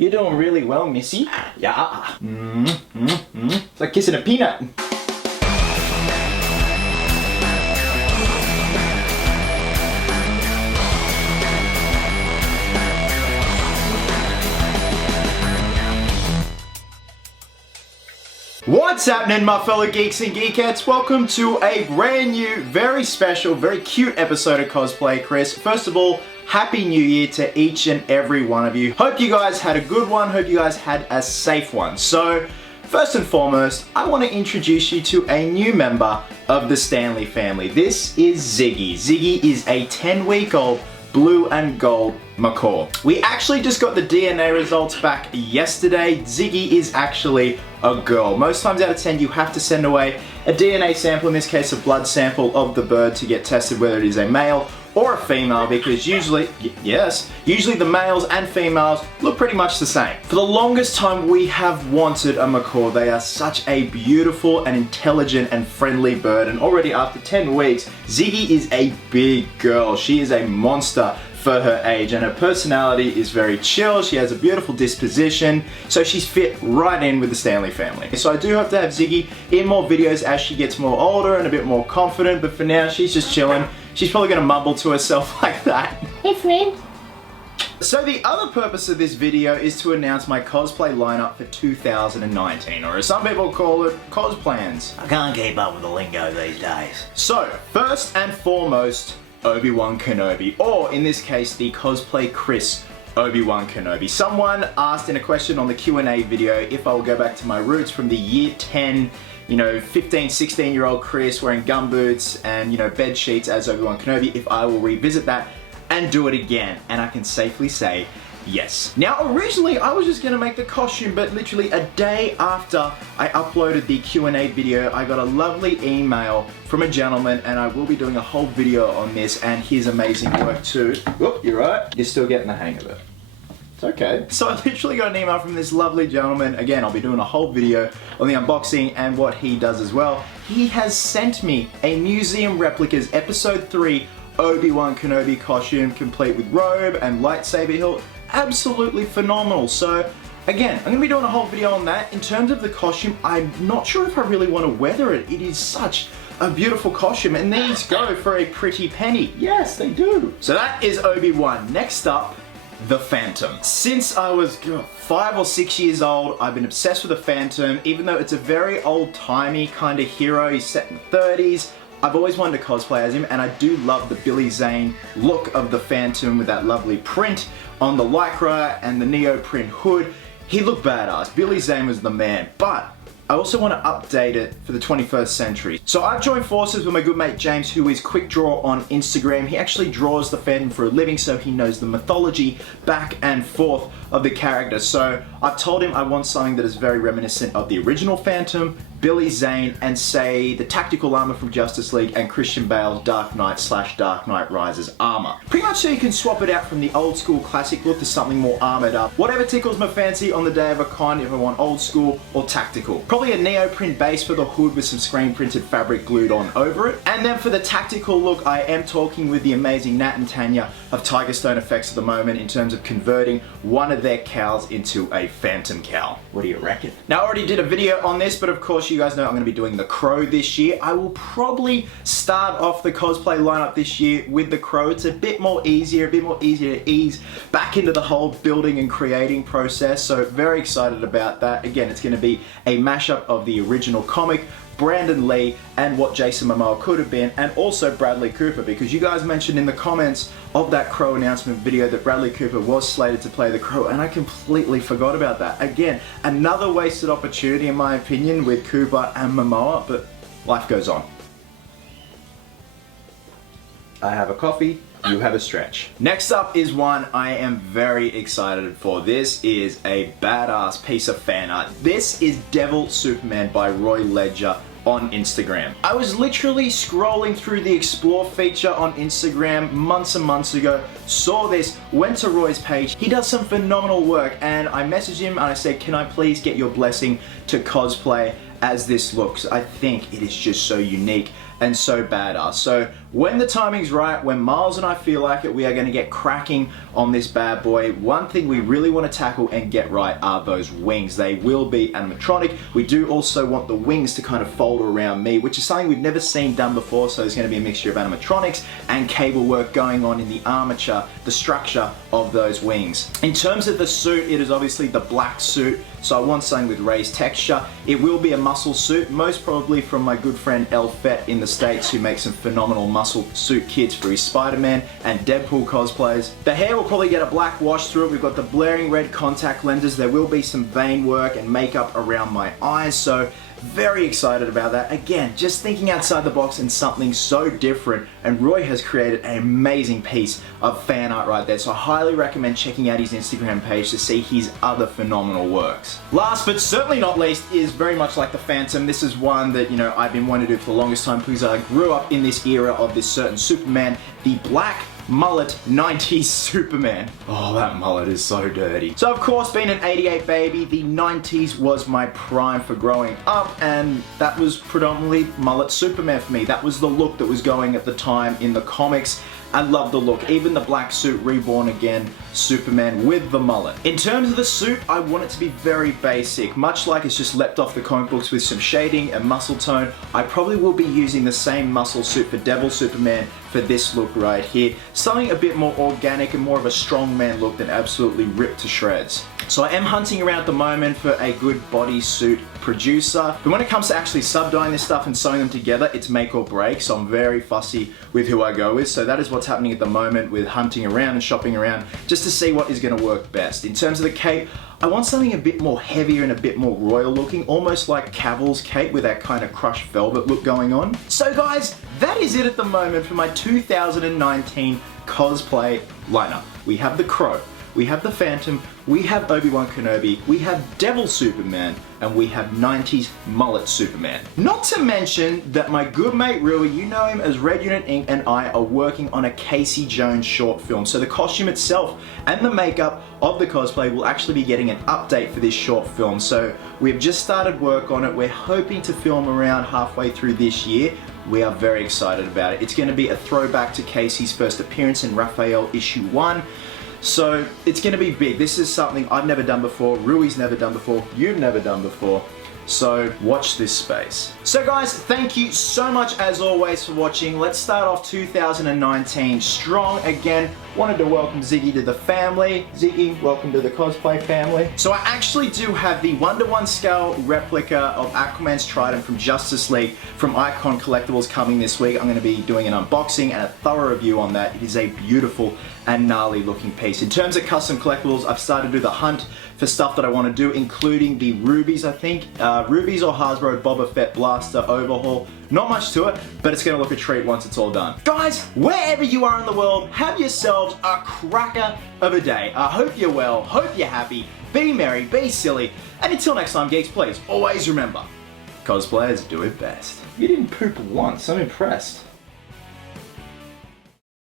You're doing really well, Missy. Yeah. It's like kissing a peanut. What's happening, my fellow geeks and geekettes? Welcome to a brand new, very special, very cute episode of Cosplay Chris. First of all, Happy New Year to each and every one of you. Hope you guys had a good one. Hope you guys had a safe one. So, first and foremost, I want to introduce you to a new member of the Stanley family. This is Ziggy. Ziggy is a 10-week-old blue and gold macaw. We actually just got the DNA results back yesterday. Ziggy is actually a girl. Most times out of 10 you have to send away a DNA sample, in this case a blood sample of the bird, to get tested whether it is a male or a female, because usually the males and females look pretty much the same. For the longest time we have wanted a macaw. They are such a beautiful and intelligent and friendly bird, and already after 10 weeks Ziggy is a big girl. She is a monster for her age, and her personality is very chill. She has a beautiful disposition, so she's fit right in with the Stanley family. So I do hope to have Ziggy in more videos as she gets more older and a bit more confident, but for now she's just chilling. She's probably gonna mumble to herself like that. Hey friend. So the other purpose of this video is to announce my cosplay lineup for 2019, or as some people call it, cosplans. I can't keep up with the lingo these days. So, first and foremost, Obi-Wan Kenobi, or in this case, the Cosplay Chris Obi-Wan Kenobi. Someone asked in a question on the Q&A video if I will go back to my roots from the year 10, 15, 16-year-old Chris wearing gumboots and, bed sheets as Obi-Wan Kenobi, if I will revisit that and do it again. And I can safely say yes. Now, originally I was just gonna make the costume, but literally a day after I uploaded the Q&A video, I got a lovely email from a gentleman, and I will be doing a whole video on this and his amazing work too. Whoop, you're right. You're still getting the hang of it. It's okay. So I literally got an email from this lovely gentleman. Again, I'll be doing a whole video on the unboxing and what he does as well. He has sent me a Museum Replicas Episode 3 Obi-Wan Kenobi costume, complete with robe and lightsaber hilt. Absolutely phenomenal. So again, I'm gonna be doing a whole video on that. In terms of the costume, I'm not sure if I really want to weather it. It is such a beautiful costume, and these go for a pretty penny. Yes, they do. So that is Obi-Wan. Next up, the Phantom. Since I was 5 or 6 years old, I've been obsessed with the Phantom. Even though it's a very old-timey kind of hero, he's set in the 30s, I've always wanted to cosplay as him, and I do love the Billy Zane look of the Phantom with that lovely print on the lycra and the neoprene hood. He looked badass. Billy Zane was the man, but I also want to update it for the 21st century. So I've joined forces with my good mate James, who is Quick Draw on Instagram. He actually draws the Phantom for a living, so he knows the mythology back and forth of the character. So I've told him I want something that is very reminiscent of the original Phantom, Billy Zane, and say the tactical armor from Justice League and Christian Bale's Dark Knight/Dark Knight Rises armor. Pretty much so you can swap it out from the old school classic look to something more armored up. Whatever tickles my fancy on the day of a con, if I want old school or tactical. Probably a neoprene base for the hood with some screen printed fabric glued on over it. And then for the tactical look, I am talking with the amazing Nat and Tanya of Tiger Stone Effects at the moment in terms of converting one of their cows into a Phantom cow. What do you reckon? Now I already did a video on this, but of course you guys know I'm going to be doing the Crow this year. I will probably start off the cosplay lineup this year with the Crow. It's a bit more easier to ease back into the whole building and creating process, so very excited about that. Again, it's going to be a mashup of the original comic, Brandon Lee, and what Jason Momoa could have been, and also Bradley Cooper, because you guys mentioned in the comments of that Crow announcement video that Bradley Cooper was slated to play the Crow, and I completely forgot about that. Again, another wasted opportunity in my opinion with Cooper and Momoa, but life goes on. I have a coffee, you have a stretch. Next up is one I am very excited for. This is a badass piece of fan art. This is Devil Superman by Roy Ledger on Instagram. I was literally scrolling through the Explore feature on Instagram months and months ago, saw this, went to Roy's page. He does some phenomenal work, and I messaged him and I said, can I please get your blessing to cosplay as this looks? I think it is just so unique and so badass. So when the timing's right, when Miles and I feel like it, we are going to get cracking on this bad boy. One thing we really want to tackle and get right are those wings. They will be animatronic. We do also want the wings to kind of fold around me, which is something we've never seen done before, so there's going to be a mixture of animatronics and cable work going on in the armature, the structure of those wings. In terms of the suit, it is obviously the black suit, so I want something with raised texture. It will be a muscle suit, most probably from my good friend El Fett in the States, who makes some phenomenal muscle suit kits for his Spider-Man and Deadpool cosplays. The hair will probably get a black wash through it. We've got the blaring red contact lenses. There will be some vein work and makeup around my eyes, so very excited about that. Again, just thinking outside the box and something so different, and Roy has created an amazing piece of fan art right there, so I highly recommend checking out his Instagram page to see his other phenomenal works. Last but certainly not least is very much like the Phantom. This is one that, you know, I've been wanting to do for the longest time because I grew up in this era of this certain Superman, the black mullet 90s Superman. Oh, that mullet is so dirty. So of course, being an 88 baby, the 90s was my prime for growing up, and that was predominantly mullet Superman for me. That was the look that was going at the time in the comics. I love the look. Even the black suit, reborn again, Superman with the mullet. In terms of the suit, I want it to be very basic. Much like it's just leapt off the comic books with some shading and muscle tone, I probably will be using the same muscle suit for Devil Superman for this look right here. Something a bit more organic and more of a strongman look than absolutely ripped to shreds. So I am hunting around at the moment for a good bodysuit producer. But when it comes to actually sub-dyeing this stuff and sewing them together, it's make or break. So I'm very fussy with who I go with. So that is what's happening at the moment with hunting around and shopping around just to see what is going to work best. In terms of the cape, I want something a bit more heavier and a bit more royal looking, almost like Cavill's cape with that kind of crushed velvet look going on. So guys, that is it at the moment for my 2019 cosplay lineup. We have the Crow, we have the Phantom, we have Obi-Wan Kenobi, we have Devil Superman, and we have 90s mullet Superman. Not to mention that my good mate Rui, you know him as Red Unit Inc., and I are working on a Casey Jones short film. So the costume itself and the makeup of the cosplay will actually be getting an update for this short film. So we've just started work on it. We're hoping to film around halfway through this year. We are very excited about it. It's going to be a throwback to Casey's first appearance in Raphael issue 1. So it's going to be big. This is something I've never done before, Rui's never done before, you've never done before. So watch this space. So guys, thank you so much as always for watching. Let's start off 2019 strong again. Wanted to welcome Ziggy to the family. Ziggy, welcome to the cosplay family. So I actually do have the 1:1 scale replica of Aquaman's Trident from Justice League from Icon Collectibles coming this week. I'm going to be doing an unboxing and a thorough review on that. It is a beautiful and gnarly looking piece. In terms of custom collectibles, I've started to do the hunt for stuff that I want to do, including the Rubies, I think. Rubies or Hasbro Boba Fett Blaster overhaul. Not much to it, but it's going to look a treat once it's all done. Guys, wherever you are in the world, have yourselves a cracker of a day. I hope you're well, hope you're happy, be merry, be silly, and until next time, geeks, please always remember, cosplayers do it best. You didn't poop once, I'm impressed.